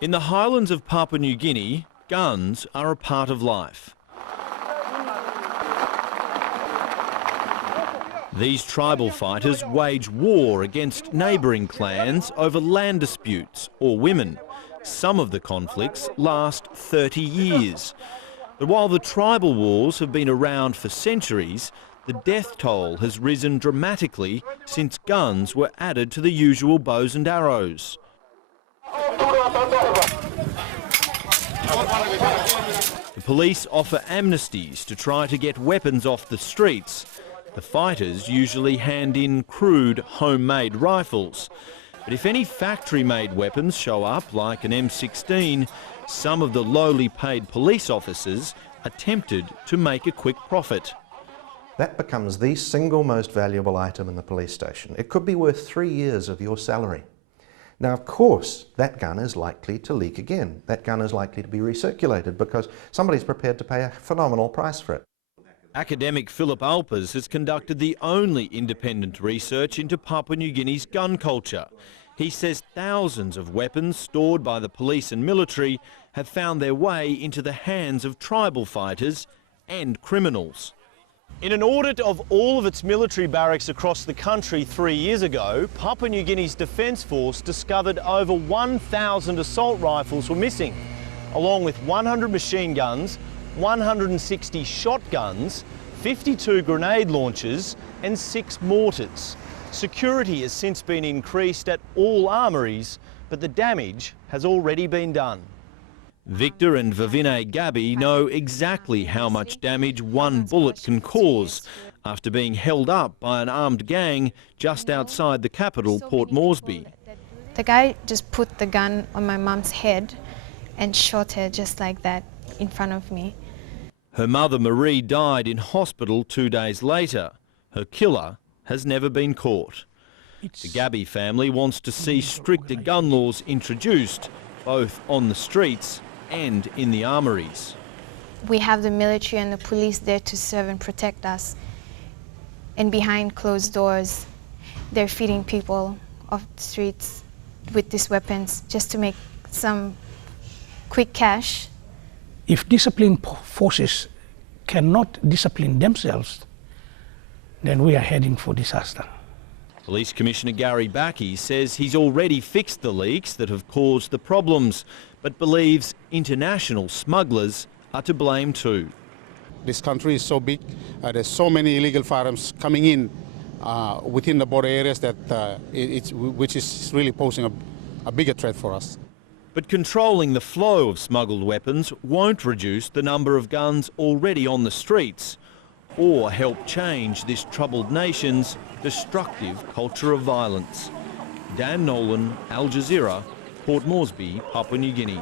In the highlands of Papua New Guinea, guns are a part of life. These tribal fighters wage war against neighbouring clans over land disputes or women. Some of the conflicts last 30 years. But while the tribal wars have been around for centuries, the death toll has risen dramatically since guns were added to the usual bows and arrows. The police offer amnesties to try to get weapons off the streets. The fighters usually hand in crude homemade rifles. But if any factory-made weapons show up, like an M16, some of the lowly paid police officers are tempted to make a quick profit. That becomes the single most valuable item in the police station. It could be worth 3 years of your salary. Now, of course, that gun is likely to leak again. That gun is likely to be recirculated because somebody's prepared to pay a phenomenal price for it. Academic Philip Alpers has conducted the only independent research into Papua New Guinea's gun culture. He says thousands of weapons stored by the police and military have found their way into the hands of tribal fighters and criminals. In an audit of all of its military barracks across the country 3 years ago, Papua New Guinea's Defence Force discovered over 1,000 assault rifles were missing, along with 100 machine guns, 160 shotguns, 52 grenade launchers and 6 mortars. Security has since been increased at all armouries, but the damage has already been done. Victor and Vavine Gabi know exactly how much damage one bullet can cause after being held up by an armed gang just outside the capital, Port Moresby. The guy just put the gun on my mum's head and shot her just like that in front of me. Her mother Marie died in hospital 2 days later. Her killer has never been caught. The Gabi family wants to see stricter gun laws introduced, both on the streets and in the armouries. We have the military and the police there to serve and protect us. And behind closed doors, they're feeding people off the streets with these weapons just to make some quick cash. If disciplined forces cannot discipline themselves, then we are heading for disaster. Police Commissioner Gary Backey says he's already fixed the leaks that have caused the problems, but believes international smugglers are to blame too. This country is so big, there's so many illegal firearms coming in within the border areas that which is really posing a bigger threat for us. But controlling the flow of smuggled weapons won't reduce the number of guns already on the streets or help change this troubled nation's destructive culture of violence. Dan Nolan, Al Jazeera, Port Moresby, Papua New Guinea.